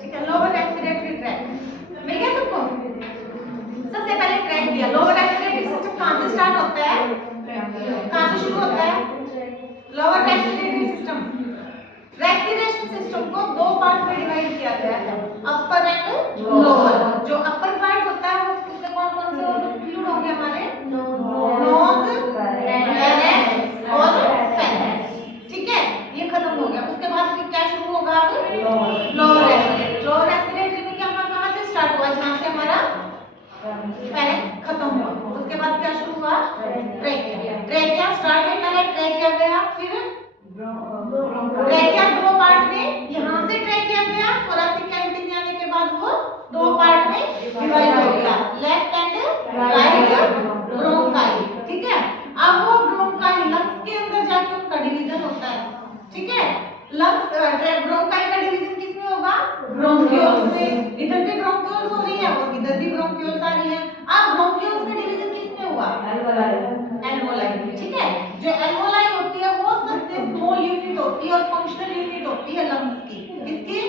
ठीक है, lower respiratory tract मिल गया सबको। सबसे पहले ट्रैक दिया, लोअर रेस्पिरेटरी सिस्टम कहां से स्टार्ट होता है, कहां से शुरू होता है, lower respiratory system. Respiration system को दो पार्ट में डिवाइड किया गया है, अपर एंड लोअर। जो अपर पार्ट होता है उसमें कौन कौन से इंक्लूड होंगे हमारे, नोज, लैरिंक्स और फेरेंक्स। ठीक है, ये खत्म हो गया। उसके बाद फिर क्या शुरू होगा, अब लोअर रेस्पिरेटरी। लोअर रेस्पिरेटरी में क्या हमारा कहां से स्टार्ट हुआ, जहां से हमारा फेरेंक्स खत्म हुआ। उसके बाद क्या शुरू हुआ, ट्रेकिया। ट्रेकिया स्टार्ट होता है, ट्रेकिया गया, फिर ट्रेकिया दो पार्ट में, यहाँ से ट्रेकिया गया, थोरेसिक कैविटी में आने के बाद वो दो पार्ट में डिवाइड हो गया, लेफ्ट एंड राइट ब्रोंकाई। ठीक है, अब वो ब्रोंकाई लंग्स के अंदर जाके उनका डिवीजन होता है। ठीक है, लंग्स ब्रोंकाई का डिवीजन किसमें होगा, ब्रोंक्यूल्स में। इधर भी ब्रोंक्यूल्स हो रही है और इधर भी ब्रोंक्यूल्स आ रही है। अब ब्रोंक्यूल्स का डिवीजन किसमें हुआ, एल्वोलाई। ठीक है, जो एल्वोलाई होती है वो सबसे स्मॉल यूनिट होती है और फंक्शनल यूनिट होती है लंग्स की। किसकी,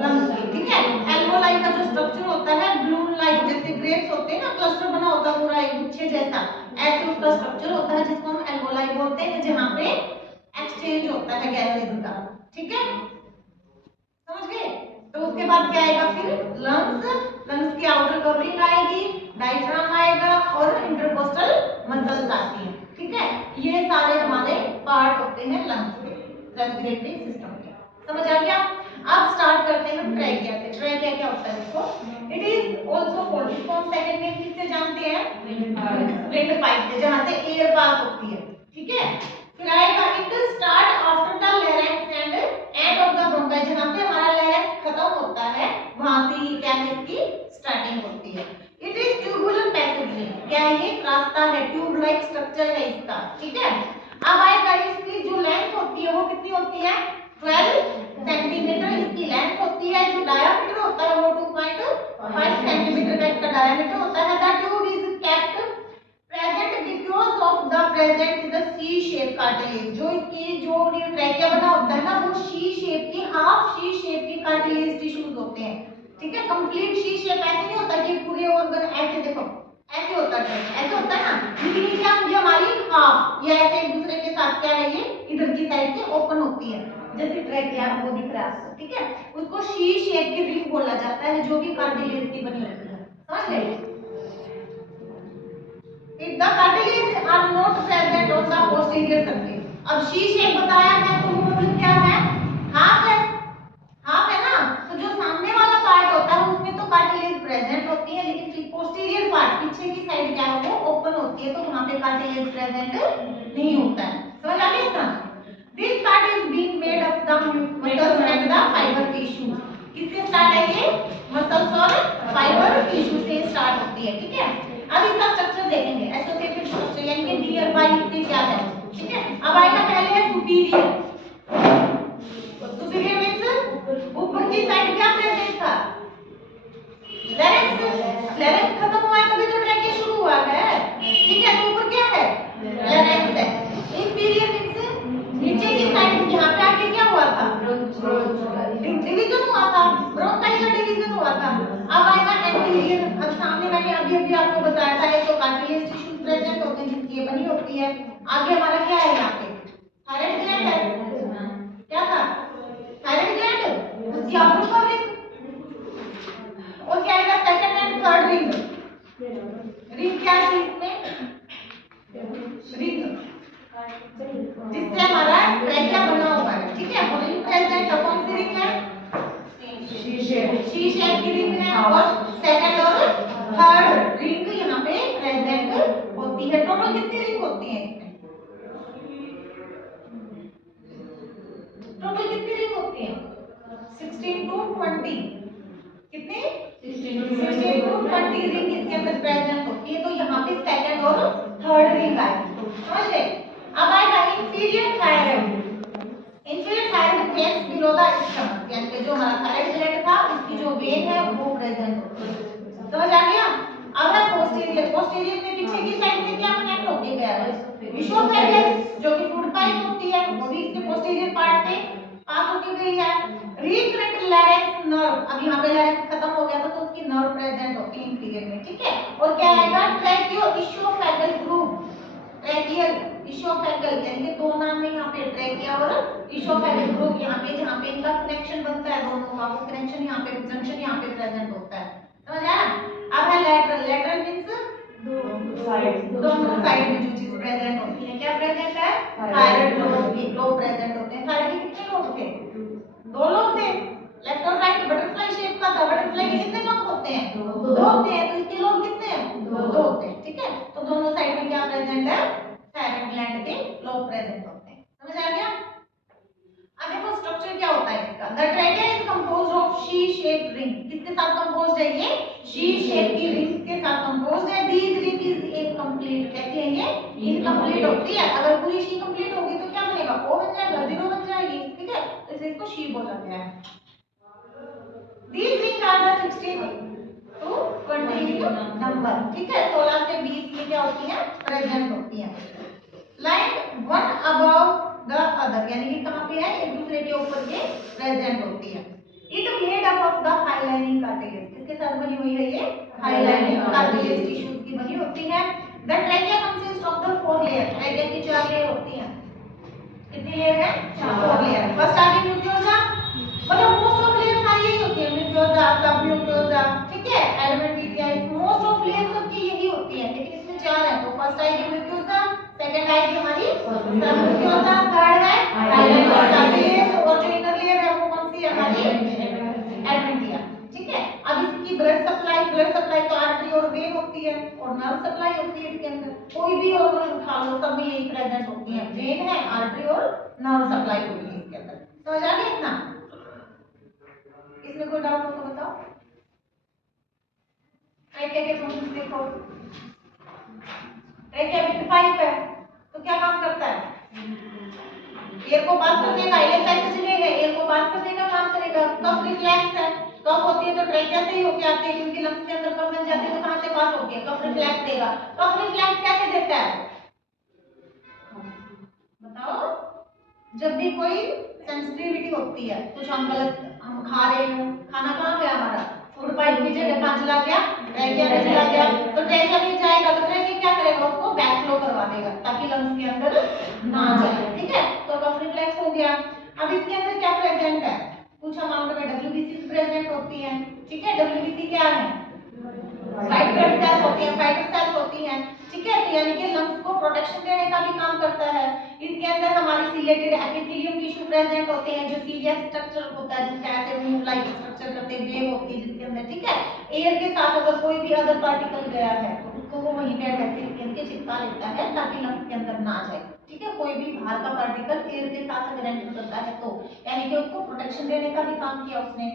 लंग्स की। ठीक है, एल्वोलाई का जो स्ट्रक्चर होता है ब्लून लाइक, जैसे ग्रेप्स होते हैं ना, क्लस्टर बना होता है पूरा एक गुच्छे जैसा, ऐसे उसका स्ट्रक्चर होता है जिसको हम एल्वोलाई बोलते हैं, जहां पे एक्सचेंज होता है गैसेस का। ठीक है, समझ गए। तो उसके बाद क्या आएगा, फिर लंग्स। लंग्स की आउटर कवरिंग आएगी, डायफ्राम आएगा और इंटरकोस्टल मसल्स आती हैं। ठीक है, ये सारे हमारे पार्ट होते हैं लंग्स के, रेस्पिरेटरी सिस्टम के। समझ आ गया। अब स्टार्ट करते हैं ट्रैकिया से। ट्रैकिया क्या होता है इसको, इट इज आल्सो कॉल्ड, इसको हम सेकंड नेम किससे जानते हैं, विंड पाइप से, जहां से एयर पास होती है। ठीक है, फिर आएगा it start after the larynx and end of the bronchi, जहां से हमारा लैरिंक्स खत्म होता है वहां से ही क्या है, इसकी स्टार्टिंग होती है। इट इज ट्यूबुलर पैसेज, क्या है ये, रास्ता है, ट्यूब लाइक स्ट्रक्चर है इसका। ठीक है, अब आएगा इसकी जो लेंथ होती है वो कितनी होती है, 12 सेंटीमीटर इसकी लेंथ होती है। जो डायामीटर होता है वो 2.5 सेंटीमीटर का इसका डायामीटर होता है। The tube is kept present because of the present the C shape cartilage. जो इसकी जो ट्रैकिया बना होता है ना, वो सी शेप की, हाफ सी शेप की कार्टिलेज टिश्यूज होते हैं। ठीक है, कंप्लीट सी शेप ऐसे नहीं होता कि पूरे ऑर्गन ऐसे, देखो ऐसे होता है, ऐसे होता है ना, लेकिन ये क्या, ये हमारी हाफ, ये ऐसे एक दूसरे के साथ क्या है, ये इधर की साइड से ओपन होती है, जैसे ट्रैकिया आपको दिख रहा है। ठीक है, उसको सी शेप की रिंग बोला जाता है, जो भी कार्टिलेज की बनी होती है। समझ गए। If the cartilages are not present on the posterior surface, अब शी शेप बताया है तो वो मतलब क्या है, हाफ है, हाफ है ना, तो जो सामने वाला पार्ट होता है उसमें तो कार्टिलेज प्रेजेंट होती है, लेकिन पोस्टीरियर पार्ट, पीछे की साइड क्या है, वो ओपन होती है, तो वहां पे कार्टिलेज प्रेजेंट नहीं होता है। समझ आ गया ना। This part is being made up the muscles and the fibre tissue. किससे स्टार्ट है ये, मसल्स और फाइबर टिश्यू से स्टार्ट होती है। ठीक है, अब इसका स्ट्रक्चर देखेंगे, एसोसिएटेड स्ट्रक्चर, यानी कि नियर बाय इसके क्या है। ठीक है, अब आएगा पहले है सुपीरियर। सुपीरियर मींस ऊपर की साइड क्या प्रेजेंट था, लैरिंक्स। लैरिंक्स खत्म हुआ है तभी तो ट्रैकिया शुरू हुआ है। ठीक है, तो ऊपर क्या है, लैरिंक्स है। इंफीरियर मींस नीचे की साइड, यहां पे आके क्या हुआ था, डिवीजन हुआ था, ब्रोंकाई का डिवीजन हुआ था। अब आएगा एंटीरियर। अब सामने मैंने अभी अभी आपको बताया था, एक तो कार्टिलेज टिश्यू प्रेजेंट होते हैं जिसकी ये बनी होती है। आगे हमारा क्या है, यहाँ पे थायराइड ग्लैंड है, क्या था, थायराइड ग्लैंड, उसकी आउटर कवरिंग, और क्या आएगा second and third ring. Ring क्या है इसमें, रिंग जिससे हमारा ट्रैकिया बना हुआ है। ठीक है, और रिंग प्रेजेंट कौन सी रिंग है, शी शेप की रिंग है, और सेकंड और थर्ड रिंग यहाँ पे प्रेजेंट होती है। टोटल कितनी रिंग होती है इसमें, टोटल कितनी रिंग होती है, 16 to 20, कितनी 16 to 20 रिंग इसके अंदर प्रेजेंट होती है। तो यहाँ पे सेकंड और थर्ड रिंग आएगी। समझ गए। अब आएगा inferior thyroid. Inferior thyroid veins below the stomach, यानी कि जो हमारा थायराइड ग्लैंड था उसकी जो वेन है वो प्रेजेंट होती है। समझ आ गया। अब है पोस्टीरियर। पोस्टीरियर में पीछे की साइड से क्या कनेक्ट होके गया है, इसोफेगस, जो कि फूड पाइप होती है, वो भी इसके पोस्टीरियर पार्ट से पास होके गई है। रिकरेंट लैरिंक्स नर्व, अब यहाँ पे लैरिंक्स खत्म हो गया था तो उसकी नर्व प्रेजेंट होती है इंटीरियर में, ठीक है। और क्या आएगा, ट्रैकियो इशोफेगल ग्रूव, ट्रैकियल इशोफेगल, यानी कि दो नाम है यहाँ पे, ट्रैकिया और इशोफेगल ग्रूव। यहाँ पे जहाँ पे इनका कनेक्शन बनता है दोनों का, वो कनेक्शन यहाँ पे, जंक्शन यहाँ पे प्रेजेंट होता है, समझ आया। अब है लैटरल, लैटरल मींस दोनों साइड में जो चीज प्रेजेंट होती है, क्या प्रेजेंट है, थायराइड लोब प्रेजेंट होते हैं। थायराइड के कितने लोब थे, दो लोब थे, लेफ्ट और राइट, बटरफ्लाई शेप का था। बटरफ्लाई के कितने लोब होते हैं, दो होते हैं, तो इसके लोब कितने हैं, दो होते हैं, ठीक है। तो दोनों साइड में क्या प्रेजेंट है, थायराइड ग्लैंड के लोब प्रेजेंट होते हैं, समझ आ गया। अब देखो स्ट्रक्चर क्या होता है इसका, the trachea is composed of she shaped ring, किसके साथ कंपोज्ड है ये, शी शेप की रिंग्स के साथ कंपोज्ड है। दीस रिंग इज इनकम्प्लीट, कैसी है ये, इनकम्प्लीट होती है। अगर पूरी शी कंप्लीट होगी तो क्या बनेगा, ओ बन जाएगा, जीरो बन जाएगी, ठीक है, तो इसको शी बोला गया है। These ring are the 16 to 20 number, ठीक है, 16 से 20 में क्या होती है, प्रेजेंट होती है। Line one above the other, यानी कि कहां पे है, एक दूसरे के ऊपर ये प्रेजेंट होती है। It made up of the hyaline cartilage, किसके साथ बनी हुई है ये, हाइलाइनिंग कार्टिलेज टिश्यूज की बनी होती है। The trachea consist of the 4 layer, trachea की 4 लेयर होती हैं, कितनी लेयर है, 4 लेयर। फर्स्ट आगे म्यूकोसा, मतलब मोस्ट ऑफ लेयर सारी यही होती है, म्यूकोसा, सब म्यूकोसा, ठीक है, एडवेंटिटिया, मोस्ट ऑफ लेयर सबकी यही होती है, लेकिन इसमें 4 है। तो फर्स्ट आएगी म्यूकोसा, सेकंड आएगी हमारी सबम्यूकोसा, थर्ड है हाइलाइनिंग कार्टिलेज, और जो इनर लेयर है वो कौन सी है, हमारी एडवेंटिटिया, ठीक है। अब इसकी ब्लड सप्लाई तो आर्टरी और वेन होती है, और नर्व सप्लाई होती है इसके अंदर। कोई भी ऑर्गन उठा लो सब में यही प्रेजेंट होती है, वेन है, आर्टरी और नर्व सप्लाई होती है इसके अंदर, समझ आ गया इतना। इसमें कोई डाउट हो तो बताओ। ट्रैकिया के फंक्शंस देखो, ट्रैकिया विद पाइप है तो क्या काम करता है, एयर को पास करने का, एयर पैसेज वे है, एयर को पास करने का काम करेगा। कफ रिफ्लेक्स है, कफ होती है तो ट्रैकिया से ही होके आती है, क्योंकि लंग्स के अंदर कफ बन जाते हैं तो कहां से पास होके, कफ रिफ्लेक्स देगा। कफ रिफ्लेक्स कैसे देता है बताओ, जब भी कोई सेंसिटिविटी होती है, कुछ हम गलत हम खा रहे हैं, खाना कहाँ गया हमारा, फूड पाइप की जगह कहाँ चला गया, ट्रैकिया में चला गया, तो ट्रैकिया में जाएगा तो ट्रैकिया क्या करेगा, उसको बैक फ्लो करवा देगा ताकि लंग्स के अंदर ना जाए, ठीक है। तो कफ रिफ्लेक्स हो गया। अब इसके अंदर क्या प्रेजेंट है, कुछ अमाउंट में डब्ल्यूबीसी प्रेजेंट होती है, ठीक है। डब्ल्यूबीसी क्या है, व्हाइट ब्लड सेल्स होती हैं, फाइबर सेल्स होती हैं, ठीक है, तो यानी कि लंग्स को प्रोटेक्शन देने का भी काम करता है। इसके अंदर हमारी सिलेटेड एपिथेलियम टिश्यू प्रेजेंट होते हैं, जो सीरियस स्ट्रक्चर होता है, जिसका ऐसे मूव लाइक स्ट्रक्चर करते हैं, वेव होती है जिसके अंदर, ठीक है। एयर के साथ अगर कोई भी अदर पार्टिकल गया है तो उसको वो वहीं पे एडहेसिव के चिपका लेता है ताकि लंग्स के अंदर ना जाए, ठीक है। कोई भी बाहर का पार्टिकल एयर के साथ अगर एंटर करता है तो यानी कि उसको प्रोटेक्शन देने का भी काम किया उसने।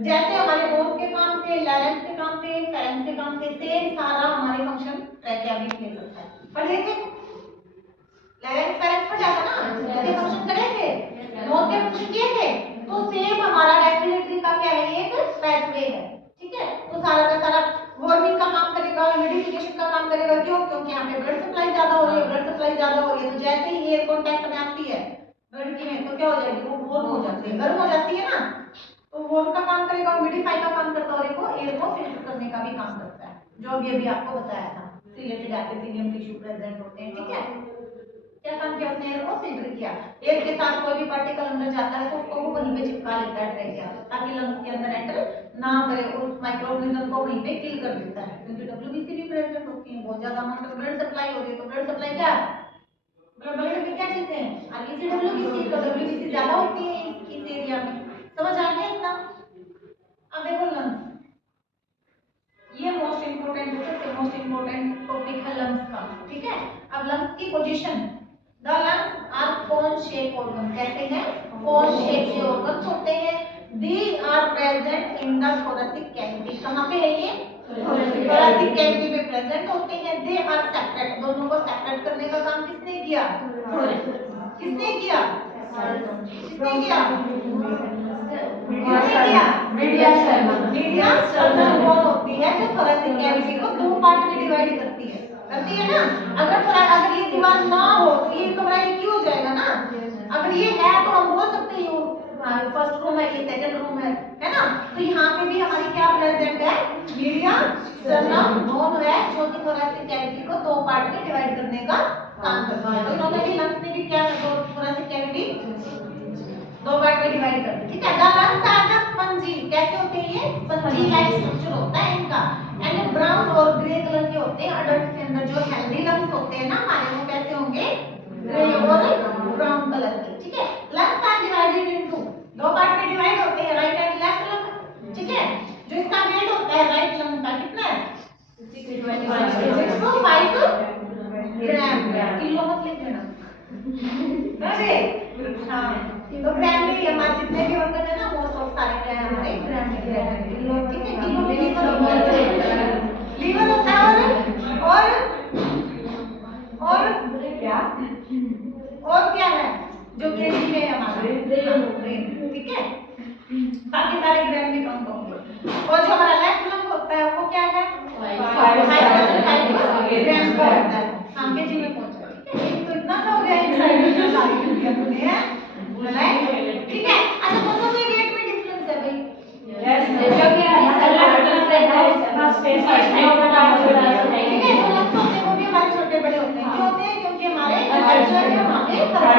जैसे हमारे नोज के काम थे, लैरिंक्स के काम थे, फेरेंक्स के काम थे, सेम सारा हमारे फंक्शन ट्रैकिया भी खेल सकता है। पढ़े थे लैरिंक्स फेरेंक्स पर जाता ना, उसके फंक्शन करे थे, नोज के फंक्शन किए थे, तो सेम हमारा रेस्पिरेटरी का क्या है, एक पैथवे है, ठीक है। तो सारा का सारा वार्मिंग का काम करेगा, ह्यूमिडिफिकेशन का काम करेगा, क्यों, क्योंकि यहाँ पे ब्लड सप्लाई ज्यादा हो रही है, ब्लड सप्लाई ज्यादा हो रही है तो जैसे ही एयर कांटेक्ट में आती है ब्लड की में तो क्या हो जाएगी, वो वार्म हो जाती है, गर्म हो जाती है ना, तो वार्म का काम करेगा, ह्यूमिडिफाई का काम करता है, और वो एयर को फिल्टर करने का भी काम करता है, जो अभी आपको बताया था, सिलेटेड एपिथेलियम टिश्यू प्रेजेंट होते हैं, ठीक है। क्या काम किया उसने, एयर को फिल्टर किया, एयर के साथ कोई भी पार्टिकल अंदर जाता है तो उसको वो वहीं पे चिपका लेता है ट्रैकिया, ताकि लंग्स के अंदर एंटर ना करे और उस माइक्रोऑर्गेनिज्म को वहीं पे किल कर देता है, क्योंकि डब्ल्यूबीसी भी प्रेजेंट होती है, बहुत ज्यादा अमाउंट में ब्लड सप्लाई हो रही है, तो ब्लड सप्लाई क्या है, ब्लड में क्या चीजें हैं, आरबीसी डब्ल्यूबीसी, तो डब्ल्यूबीसी ज्यादा होती है इस एरिया में, समझ आ गया इतना। अब देखो लंग्स, ये मोस्ट इंपोर्टेंट, सबसे मोस्ट इंपोर्टेंट टॉपिक है लंग्स का, ठीक है। अब लंग्स की position, the lungs are cone shape organ, कैसे हैं, कोन शेप के ऑर्गन्स होते हैं। They are present in the thoracic cavity, कहां पे है ये, थोरेसिक कैविटी में प्रेजेंट होते हैं। दे आर सेपरेट, दोनों को सेपरेट करने का काम किसने किया, किसने किया, किसने किया, मीडिया स्टर्नम बोन होती है जो थोरेसिक कैविटी को दो पार्ट में डिवाइड करती है ना। अगर ये दीवार ना हो तो ये कमरा एक ही हो जाएगा ना। अगर ये है तो हम बोल सकते हैं फर्स्ट का काम करती है। तो इन्होंने भी लंग्स ने भी क्या थोड़ा सा कैविटी दो पार्ट में डिवाइड कर दी, ठीक है। The lungs are the spongy, कैसे होते हैं ये? स्पंजी लाइक स्ट्रक्चर होता है इनका, एंड ब्राउन और ग्रे कलर के होते हैं। अडल्ट के अंदर जो हेल्दी लंग्स होते हैं ना हमारे, वो कैसे होंगे? ग्रे और ब्राउन कलर के, ठीक है। लंग्स आर डिवाइडेड इनटू, दो पार्ट में डिवाइड होते हैं, राइट एंड लेफ्ट लंग, ठीक है। जो इसका वेट होता है राइट लंग का कितना है? 6.5 ग्राम, किलो मत लिख देना। अरे हाँ, तो ग्राम में हमारे जितने भी ऑर्गन है ना वो सब सारे क्या है हमारे ग्राम में रहते हैं, ठीक है। किलो में लीवर होता है और क्या है जो केजी में है हमारा? ब्रेन, ठीक है। बाकी सारे ग्राम में काउंट होंगे। और जो हमारा लेफ्ट लंग होता है वो क्या है? 5 ग्राम का होता है, हम केजी में पहुंचा, ठीक है। तो इतना सा हो गया एक साइड में सारी दुनिया में है, ठीक है। अच्छा दोनों के वेट में डिफरेंस है भाई, क्योंकि स्पेस है, ठीक है। जो लंग्स होते हैं वो भी हमारे छोटे बड़े होते हैं, क्यों होते हैं? क्योंकि हमारे कल्चर है वहां पे समझ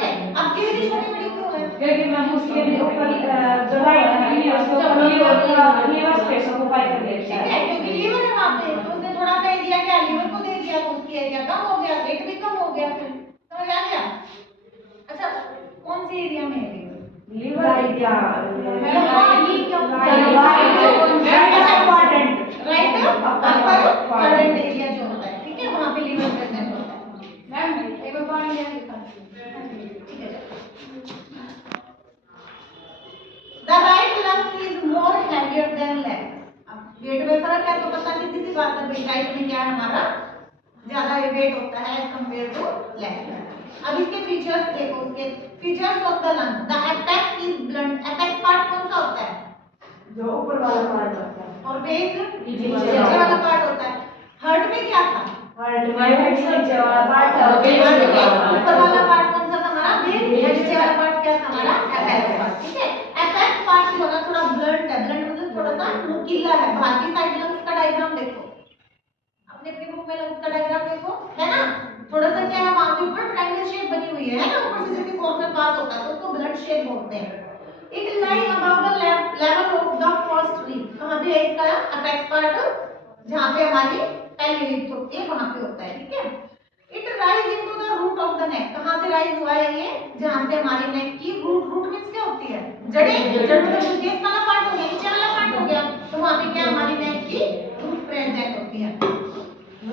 गए। अब ये भी छोटी बड़ी क्यों है? क्योंकि मैं उसके ऊपर जो लाइट है उसको लीवर स्पेस ऑक्यूपाई कर लेती है, क्योंकि लीवर है वहां पे, तो उसने थोड़ा सा एरिया क्या लीवर को दे दिया, तो उसकी एरिया कम हो गया, वेट भी कम हो गया, फिर समझ आ गया। अच्छा कौन सी एरिया में है liver? Area right upper quadrant area जो होता है, ठीक है, वहां पे लीवर प्रेजेंट होता है। मैम एक बार पॉइंट याद रखना, ठीक है। The right lung is more heavier than left. अब वेट में फर्क है तो पता सीधी सी बात है भाई, राइट में क्या है हमारा ज्यादा वेट होता है एज कंपेयर टू लेफ्ट। अब इसके फीचर्स देखो, उसके features of the lung. The apex is blunt, apex part कौन सा होता है? जो ऊपर वाला पार्ट होता है, और बेस नीचे वाला पार्ट होता है। हार्ट में क्या था? हार्ट में नीचे वाला पार्ट और ऊपर वाला पार्ट कौन सा था हमारा? बेस, नीचे वाला पार्ट क्या था हमारा? एपेक्स पार्ट, ठीक है। एपेक्स पार्ट जो है थोड़ा ब्लंट है, ब्लंट मतलब थोड़ा सा नुकीला है। बाकी साइड लंग्स का डायग्राम देखो, अपने अपनी बुक में लंग्स का डायग्राम देखो, है ना, थोड़ा सा क्या है वहां के ऊपर ट्रायंगल शेप बनी हुई है ना, ऊपर से जैसे कॉर्नर पास होता है तो उसको ब्लंट शेप बोलते हैं। It lie above the level of the first rib, कहां पे है इसका अपेक्स पार्ट? जहां पे हमारी पहली रिब होती है वहां पे होता है, ठीक है। It rise into the root of the neck, कहां से राइज हुआ है ये? जहां से हमारी नेक की रूट, रूट मींस क्या होती है? जड़ें, जड़ मतलब बेस वाला पार्ट हो गया, नीचे वाला पार्ट हो गया, तो वहां पे क्या हमारी नेक की रूट प्रेजेंट होती है।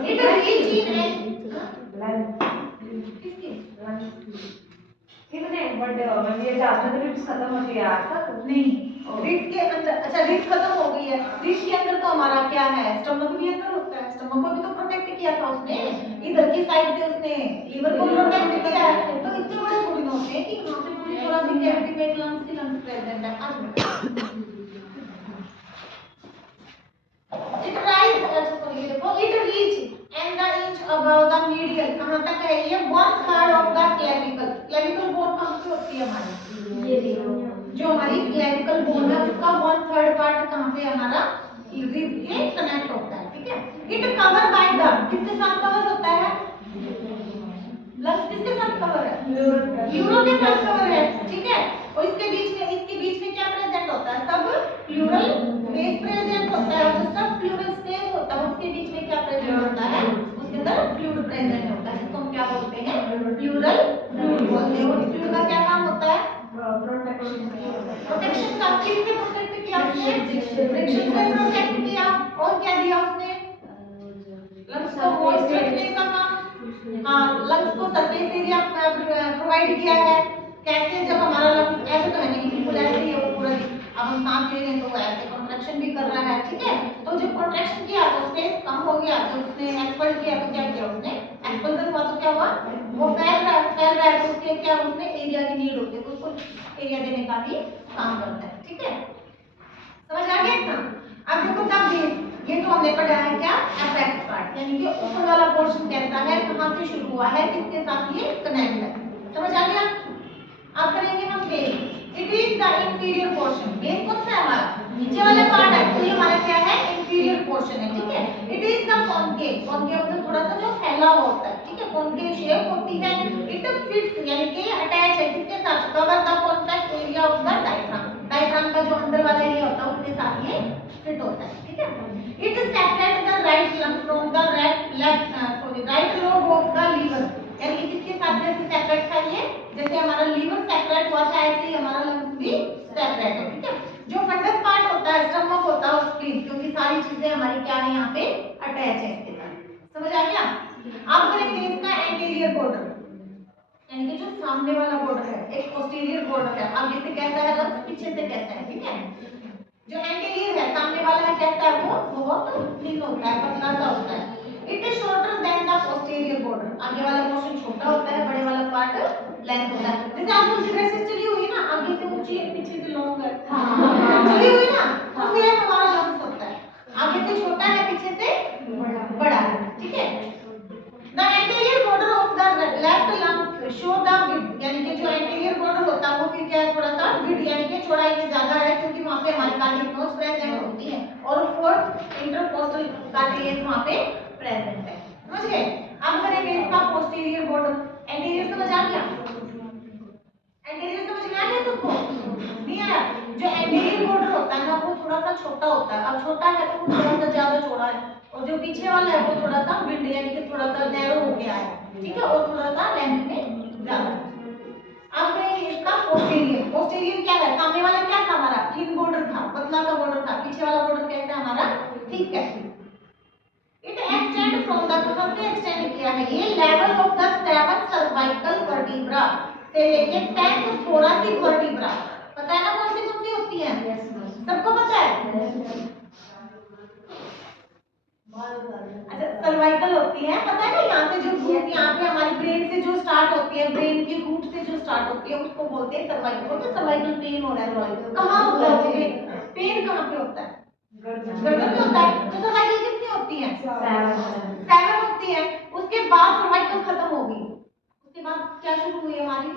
इट रीच इन एंड कितने बड़े हो गए ये ज्यादा रिब्स खत्म होती है आज तक नहीं, रिब्स के अंदर, अच्छा रिब्स खत्म हो गई है, रिब्स के अंदर तो हमारा क्या है? स्टमक भी अंदर होता है, स्टमक को भी तो प्रोटेक्ट किया था उसने, इधर की साइड से उसने लीवर को प्रोटेक्ट किया है, तो इतने बड़े थोड़ी ना होते हैं कि वहां पे पूरी थोड़ा सी कैविटी में लंग्स प्रेजेंट है। आज इट राइज, सॉरी देखो, it reach and the inch above the medial, कहां तक है ये? 1/3 of the clavicle. Clavicle bone कहां पे होती है हमारी? ये जो हमारी क्लेविकल बोन है उसका 1/3 पार्ट कहां पे हमारा? रिब के कनेक्ट होता है, ठीक है। इट कवर बाय द, किसके साथ कवर होता है? लंग्स किसके साथ कवर है? न्यूरो के साथ कवर है, ठीक है। और इसके बीच में क्या प्रेजेंट होता है? सब प्लूरल स्पेस प्रेजेंट होता है, और जो सब प्लूरल स्पेस होता है उसके बीच में क्या प्रेजेंट होता है? उसके अंदर फ्लूइड प्रेजेंट होता है, इसको हम क्या बोलते हैं? प्लूरल फ्लूइड बोलते हैं। और फ्लूइड का क्या काम होता है? प्रोटेक्शन का। किससे प्रोटेक्ट किया उसने? फ्रिक्शन से प्रोटेक्ट किया। और क्या दिया उसने? लंग्स को मॉइस्ट रखने का काम, हाँ, लंग्स को सरफेस एरिया प्रोवाइड किया है। कैसे? जब हमारा लंग्स ऐसे तो है नहीं बिल्कुल ऐसे ही है वो पूरा, अब हम सांस ले रहे हैं तो वो ऐसे कॉन्ट्रैक्शन भी कर रहा है, ठीक है। तो जब कॉन्ट्रैक्शन किया तो स्पेस कम हो गया, जब उसने एक्सपल्ड किया तो क्या किया उसने? एक्सपल्सन हुआ तो क्या हुआ? वो फैल रहा है तो उसके क्या उसने एरिया की नीड होती है, तो उसको एरिया देने का भी काम करता है, ठीक है। समझ आ गया इतना? अब देखो तब ये तो हमने पढ़ा है क्या? एपेक्स पार्ट, यानी कि ऊपर वाला पोर्शन कैसा है, कहां से शुरू हुआ है, किसके साथ ये कनेक्ट है। समझ आ गया? अब करेंगे हम base. It is the inferior portion. Base कौन सा है हमारा? नीचे वाला पार्ट है, तो ये हमारा क्या है? Inferior portion. पोर्शन है, ठीक है। It is the concave, concave मतलब थोड़ा सा जो फैला हुआ होता है, ठीक है। कॉनकेव शेप होती है। इट फिट्स यानी कि अटैच है किसके साथ, cover the contact area of the diaphragm, diaphragm का जो अंदर वाला एरिया होता है उसके साथ ये फिट होता है, ठीक है। It separate the right lung from the right lobe of the liver, यानी कि किसके साथ जैसे सेपरेट था ये, जैसे हमारा लीवर सेपरेट हुआ था ऐसे ही हमारा लंग्स भी सेपरेट है, ठीक है। जो फंडस पार्ट होता है, स्टमक होता है और स्प्लीन, क्योंकि सारी चीजें हमारी क्या है यहाँ पे अटैच है इसके साथ, समझ आ गया। अब करेंगे इसका एंटीरियर बॉर्डर, यानी कि जो सामने वाला बॉर्डर है, एक पोस्टीरियर बॉर्डर है, आगे से कैसा है लंग्स, पीछे से कैसा है, ठीक है। जो एंटीरियर है, सामने वाला है कैसा है, वो बहुत थिन होता है, पतला सा होता है। It is shorter than the posterior border, आगे वाला पोर्शन छोटा होता है, बड़े वाला पार्ट लेंथ होता है। जैसे आजकल की ड्रेसेस चली हुई है ना, आगे से ऊंची है, पीछे से लॉन्ग है, चली हुई ना, तो सेम हमारा लंग्स होता है, आगे से छोटा है, पीछे से बड़ा है, ठीक है। The anterior border of the left lung show the width, यानी कि जो एंटीरियर बॉर्डर होता है वो फिर क्या है, थोड़ा सा विड्थ यानी कि चौड़ाई में ज्यादा है, क्योंकि वहां पे हमारी कार्डियक नोज प्रेजेंट होती है और फोर्थ इंटरकोस्टल कार्टिलेज वहां पे प्रेजेंट है, समझ गए। अब करेंगे इसका पोस्टीरियर बॉर्डर, एंटीरियर समझ आ गया, एंटीरियर समझ में आ गया सबको, नहीं आया। जो एंटीरियर बॉर्डर होता है ना वो थोड़ा सा छोटा होता है, अब छोटा है तो वो थोड़ा सा ज्यादा चौड़ा है, और जो पीछे वाला है वो थोड़ा सा विड यानी कि थोड़ा सा नैरो हो गया है, ठीक है, और थोड़ा सा लेंथ में ज्यादा है। अब करेंगे इसका पोस्टीरियर, पोस्टीरियर क्या है, सामने वाला क्या था हमारा, थिन बॉर्डर था, पतला सा बॉर्डर था, पीछे वाला बॉर्डर कैसा है हमारा, थिक है। इट एक्सटेंड फ्रॉम द, कहां से एक्सटेंड किया है ये, level of the 7 cervical vertebra से लेके 10th थोरासिक वर्टिब्रा, पता है ना कौन सी होती है, सबको पता है। अच्छा, सर्वाइकल होती है, पता है ना, यहाँ से जो रूट, यहाँ पे हमारी ब्रेन से जो स्टार्ट होती है, ब्रेन की रूट से जो स्टार्ट होती है उसको बोलते हैं सर्वाइकल, बोलते हैं सर्वाइकल पेन हो रहा है, कहाँ होता है पेन, कहाँ पे होता है, गर्दन में होता है। तो सर्वाइकल कितनी होती है, 7 होती है। उसके बाद सर्वाइकल खत्म होगी, उसके बाद क्या शुरू हुई हमारी,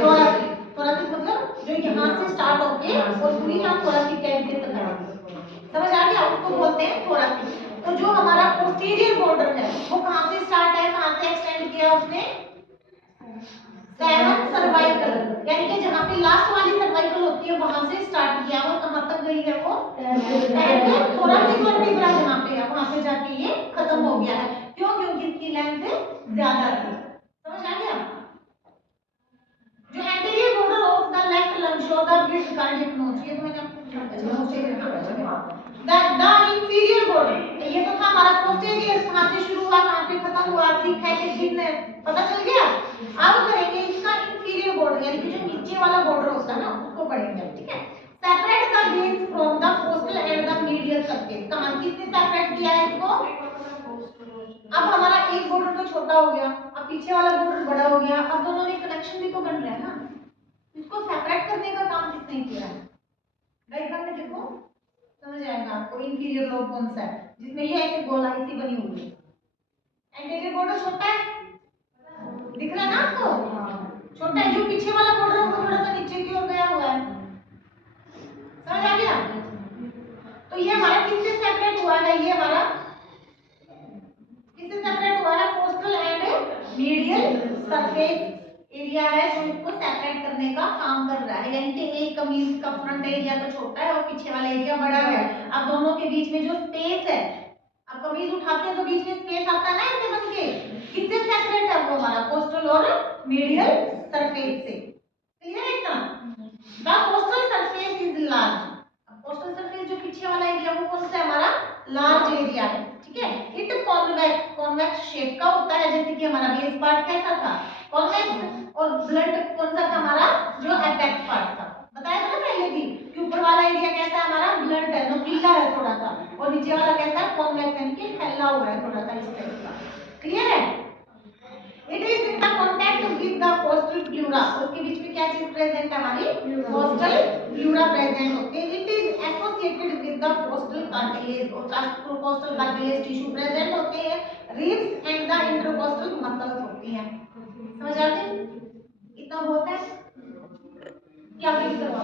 थोरासिक, थोरासिक मतलब जो यहाँ से स्टार्ट होके और पूरी यहाँ थोरासिक कैविटी तक है, समझ आ गया, उसको बोलते हैं थोरासिक। तो जो हमारा पोस्टीरियर बॉर्डर है वो कहां से स्टार्ट है, कहां से एक्सटेंड किया उसने, 7 सर्वाइकल, यानी कि जहां पे लास्ट वाली सर्वाइकल होती है वहां से स्टार्ट किया, और कहां तक गई है वो, 10th थोरासिक वर्टिब्रा जहां पे है वहां पे जाके ये खत्म हो गया है, क्यों, क्योंकि इसकी लेंथ ज्यादा थी, समझ आ गया। जो anterior border of the left lung show the bridge cardiac notch, ये तो मैंने आपको द इंफीरियर बॉर्डर, ये तो था हमारा पोस्टीरियर, कहां से शुरू हुआ कहां पे खत्म हुआ, ठीक है कि ठीक है, पता चल गया। अब करेंगे इसका इंफीरियर बॉर्डर, यानी कि जो नीचे वाला बॉर्डर होता है ना उसको पढ़ेंगे, ठीक है। Separate the base from the coastal and the medial surface, कहां किसने सेपरेट किया है इसको, अब हमारा एक बॉर्डर तो छोटा हो गया, अब पीछे वाला बॉर्डर बड़ा हो गया, अब दोनों में कनेक्शन भी तो बन रहा है ना, इसको सेपरेट करने का काम किसने किया है, डायग्राम में देखो समझ आएगा आपको। इंफीरियर लोब कौन सा है जिसमें ये ऐसे गोलाई सी बनी हुई है, एंटीरियर बॉर्डर छोटा है, दिख रहा है ना आपको, छोटा है, जो पीछे वाला बॉर्डर है वो थोड़ा सा नीचे की ओर गया हुआ है, समझ आ गया। तो ये हमारा किससे सेपरेट हुआ है, ये हमारा किससे सेपरेट हुआ है, coastal and medial surface area है जो इसको सेपरेट करने का काम कर रहा है, यानी कि एक कमीज का फ्रंट एरिया तो छोटा है और पीछे वाला एरिया बड़ा है, अब दोनों के बीच में जो स्पेस है, अब कमीज उठाते हैं तो बीच में स्पेस आता है ना ऐसे बन के, किससे सेपरेट है वो हमारा कोस्टल और मीडियल सरफेस से, क्लियर है इतना। The coastal surface is large, coastal surface जो पीछे वाला एरिया वो कौन सा है हमारा, लार्ज एरिया है, ठीक है। इट कॉन्वेक्स, कॉन्वेक्स शेप का होता है, जैसे कि हमारा बेस पार्ट कैसा था कॉन्वेक्स, और ब्लंट कौन सा था हमारा, जो एपेक्स पार्ट था, बताया था ना पहले भी कि ऊपर वाला एरिया कैसा है हमारा, ब्लंट है, नुकीला है थोड़ा सा, और नीचे वाला कैसा है, कॉन्वेक्स यानी कि फैला हुआ है थोड़ा सा इस टाइप का, क्लियर है। It is in the contact with the coastal pleura, उसके बीच में क्या चीज प्रेजेंट है हमारी, कोस्टल प्लूरा प्रेजेंट होते हैं। It is associated with the costal cartilage, और कोस्टल कार्टिलेज टिश्यू प्रेजेंट होते हैं, ribs and the intercostal muscles होती हैं, समझ आ गई, इतना बहुत है, क्या आगे भी करवा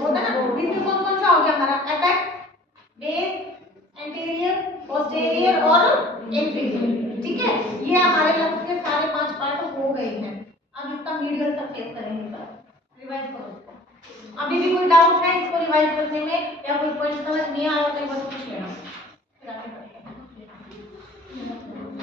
होता है ना, इसमें कौन कौन सा हो गया हमारा, एपेक्स, बेस, पोस्टीरियर और इंफीरियर। ठीक है, ये हमारे लंग्स के सारे 5 पार्ट हो गए हैं। अब इसका मीडियल सरफेस करेंगे, रिवाइज करो। अभी भी कोई डाउट है इसको रिवाइज करने में या कोई समझ नहीं आया तो एक बार पूछ लेना।